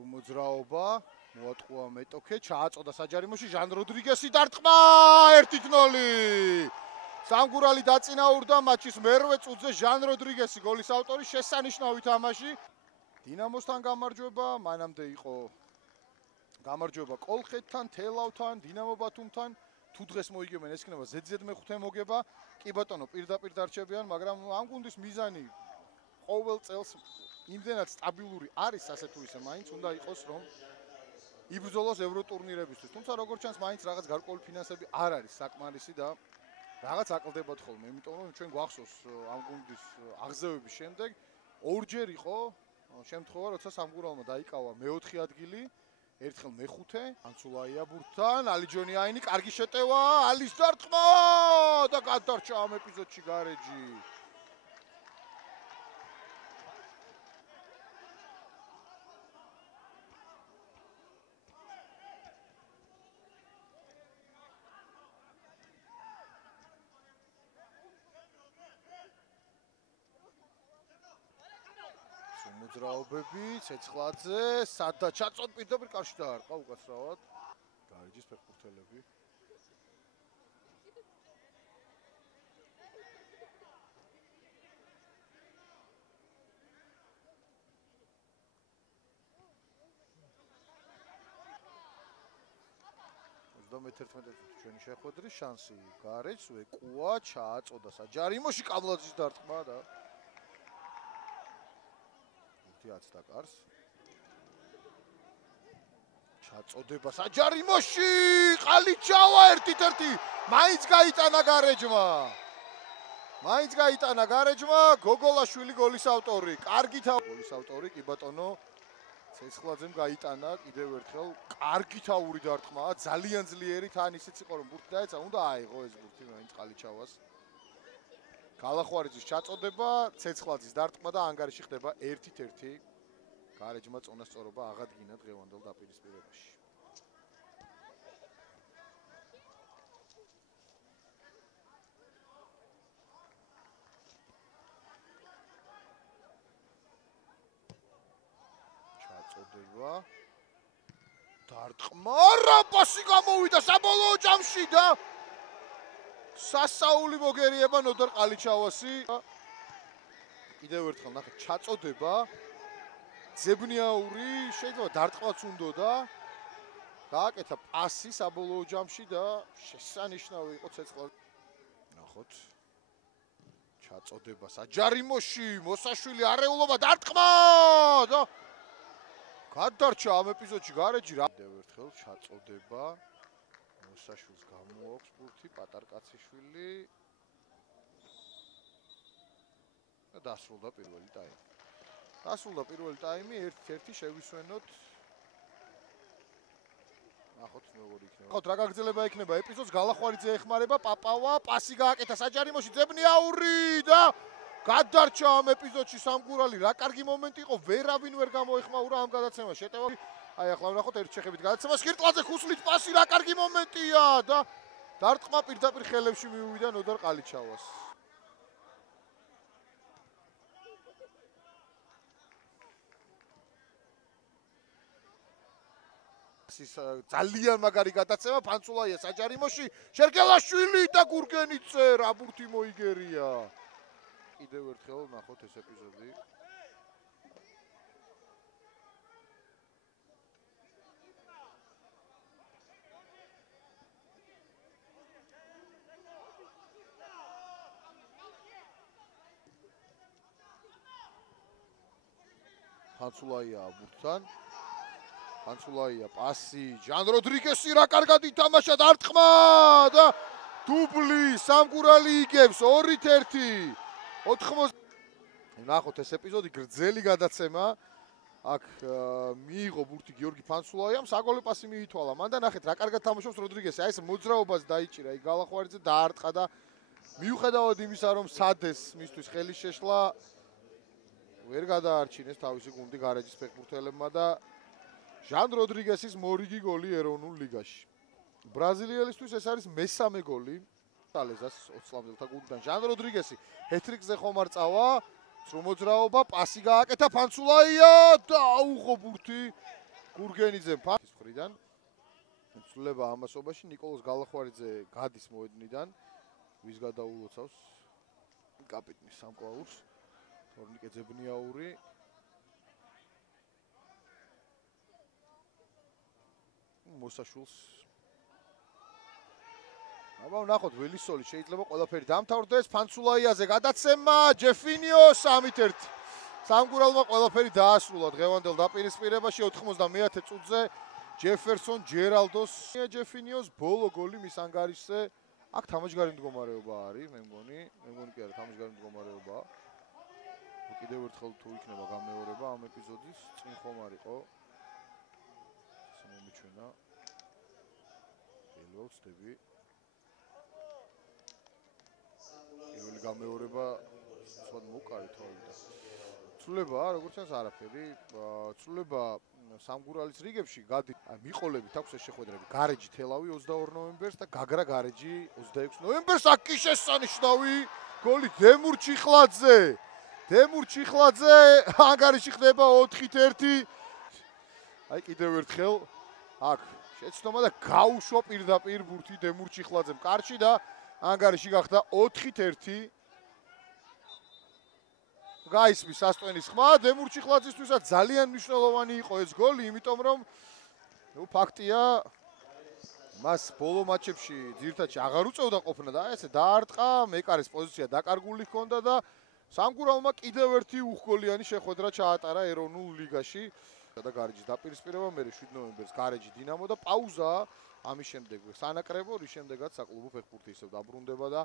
მოძრაობა მოატყუა მეტოქე, ჩააწოდა საჯარიმოში ჟან როდრიგესი დარტყმა 1-0. სამგურალი დაწინაურდა მატჩის მერვე წუთზე ჟან როდრიგესი გოლის ავტორი, შესანიშნავი თამაში. დინამოსთან გამარჯვება, მანამდე იყო გამარჯვება კოლხეთთან, თელავთან, დინამო ბათუმთან. თუ დღეს მოიგებენ, ეს იქნება ზედზედ მეხუთე მოგება. კი ბატონო, პირდაპირ დარჩებიან, მაგრამ ამ გუნდის მიზანი ყოველ წელს იმდენად სტაბილური არის, ასე თუ ისე, მაინც უნდა იყოს, რომ იბრძოლოს ევროტურნირებისთვის. თუმცა როგორც ჩანს, მაინც რაღაც გარკვეული ფინანსები არ არის საკმარისი და რაღაც აკლდებათ ხოლმე, იმიტომ რომ ჩვენ გვახსოვს ამ გუნდის აღზევების შემდეგ ორჯერ იყო შემთხვევა, როცა სამგურალმა დაიკავა მეოთხე ადგილი, ერთხელ მეხუთე, ანცულაია ბურთთან, ალიჯონიაინი, კარგი შეტევა, ალის დარტყმა და გადარჩა ამ ეპიზოდში გარეჯი. მოძრაობები, ცეცხლაძე, სადა ჩაწოდ პირდაპირ კარში დაარყა უკაცრავად. გარეჯის ფეხბურთელები. ჩვენი შეხვედრის შანსი გარეჯს ეკუა, ჩააწოდა საჯარიმოში კაბლაძის დარტყმა და აცდა კარს. ჩაწოდება საჯარიმოში, ყალიჩავა 1-1. მაინც გაიტანა გარეჯმა. გოგოლაშვილი გოლის ავტორი. კარგი გოლის ავტორი, კი ბატონო. ცეცხლაძემ გაიტანა კიდევ ერთხელ. კარგი თავური დარტყმა, ძალიან ძლიერი, თან ისიც იყო რომ ბურთი დაეცა, უნდა აიღო ეს ბურთი მაინც ყალიჩავას. გალახვარიძის ჩაწოდება, ცეცხლაძის დარტყმა და ანგარიში ხდება 1-1. გარეჯმა წონასწორობა აღადგინა დღევანდელ დაპირისპირებაში. ჩაწოდება. დარტყმა, რა პასი გამოვიდა საბოლოო ჯამში და სასაული მოგერიება ნოდარ ყალიჩავასი. კიდევ ერთხელ ნახეთ, ჩაწოდება. ძებნიაური შეიძლება დარტყმაც უნდოდა. გააკეთა პასი საბოლოო ჯამში და შესანიშნავი იყო ცეცხლაძე. ნახოთ. ჩაწოდება საჯარიმოში, მოსაშვილი არეულობა დარტყმა და გადარჩა ამ ეპიზოდში გარეჯი. კიდევ ერთხელ ჩაწოდება. მოსაშვილს გამოაქვს ბურთი, პატარკაციშვილი და დასრულდა პირველი ტაიმი. დასრულდა პირველი ტაიმი, 1-1 შევისვენოთ. ნახოთ როგორი იქნება. ნახოთ რა გაგრძელება იქნება ეპიზოდს. გალახვარიძე ეხმარება, პაპავა, პასი გააკეთა საჯარიმოში, ძებნიაური და გადარჩა ამ ეპიზოდში სამგურალი. რა კარგი მომენტი იყო, ვერავინ ვერ გამოეხმაურა ამ გადაცემას. შეტევა აი ახლა ვნახოთ ერთ შეხედვით გადაცემა. სკირტლაძე ხუსლით პასი, რა კარგი მომენტია და დარტყმა პირდაპირ ხელებში მიუვიდა ნოდარ ყალიჩავას. ძალიან მაგარი გადაცემა, ფანცულაია საჯარიმოში, შერგელაშვილი და გურგენიძე რა ბურთი მოიგერია. კიდევ ერთხელ ვნახოთ ეს ეპიზოდი. ფანცულაია ბურთთან. ფანცულაია პასი, ჟან როდრიგესი რა კარგად ითამაშა დარტყმა და დუბლი სამგურალი იგებს 2-1. 80. ნახოთ ეს ეპიზოდი, გრძელი გადაცემა. აქ მიიღო ბურთი გიორგი ფანცულაიამ, საგოლე პასი მიითვალა. მან და ნახეთ რა კარგად თამაშობს როდრიგესი. აი ეს მოძრაობას დაიჭირა, იქ გალახვარიძე დაარტყა და მიუხედავად იმისა, რომ სადეს მისთვის ხელი შეშლა, ვერ გადაარჩინეს თავისი გუნდი გარეჯის ფეხბურთელებმა და ჟან როდრიგესის მორიგი გოლი ეროვნულ ლიგაში. ბრაზილიელისთვის ეს არის მესამე გოლი. ალეზას 20 წლამდელთა გუნდიდან ჟან როდრიგესი ჰეტრიკზე ხომ არ წავა. სრულ მოძრაობა, პასი გააკეთა ფანცულაია და აუღო ბურთი გურგენიძემ ფასის მხრიდან ცვლილება ამასობაში ნიკოლოზ გალახვარიძე გადის მოედნიდან ვის გადაულოცავს კაპიტნის სამკლაურს თორნიკე ძებნიაური მოსაშულს აბა ვნახოთ ველისოლი შეიძლება ყველაფერი დამთავრდეს ფანცულაიაზე გადაცემა ჯეფინიო 3-1 სამგურალმა ყველაფერი დაასრულა დღევანდელ დაპირისპირებაში 91 წუთზე ჯეფერსონ ჯერალდოს ჯეფინიოს ბოლო გოლი მის ანგარიშზე აქ თამაშგარი მდგომარეობა არის მე მგონი კი არა თამაშგარი მდგომარეობაა კიდევ ერთხელ თუ იქნება გამეორება ამ ეპიზოდის წინ ხომ არისო შემომიჩვენა ელო ვწდები პირველი გამეორება სხვა მოკარი თორემ ცვლილება როგორც ჩანს არაფერი ცვლილება სამგურალის რიგებში გადი მიყოლებით აქვს ეს შეხვედრები გარეჯი თელავი 22 ნოემბერს და გაგრა გარეჯი 26 ნოემბერს აქ კი შესანიშნავი გოლი დემურ ჩიხლაძე ანგარიში ხდება 4-1 აი კიდევ ერთხელ აქ შეცდომა და გაუშვა პირდაპირ ბურთი დემურ ჩიხლაძემ კარში და ანგარიში გახდა 4-1 გაისმის სასტვენის ხმა დემურ ჩიხლაძისთვისაც ძალიან მნიშვნელოვანი იყო ეს გოლი იმიტომ რომ ნუ ფაქტია მას ბოლო მატჩებში ძირითადად აღარ უწევდა ყოფნა და ესე დაარტყა მეკარის პოზიცია დაკარგული ჰქონდა და სამგურალმა კიდევ ერთი უხგოლიანი შეხვედრა ჩაატარა ეროვნულ ლიგაში და გარეჯის დაპირისპირება მე 7 ნოემბერს გარეჯი დინამო და პაუზა ამის შემდეგ სანაკრებო რის შემდეგაც საკლუბო ფეხბურთი ისევ დაბრუნდება და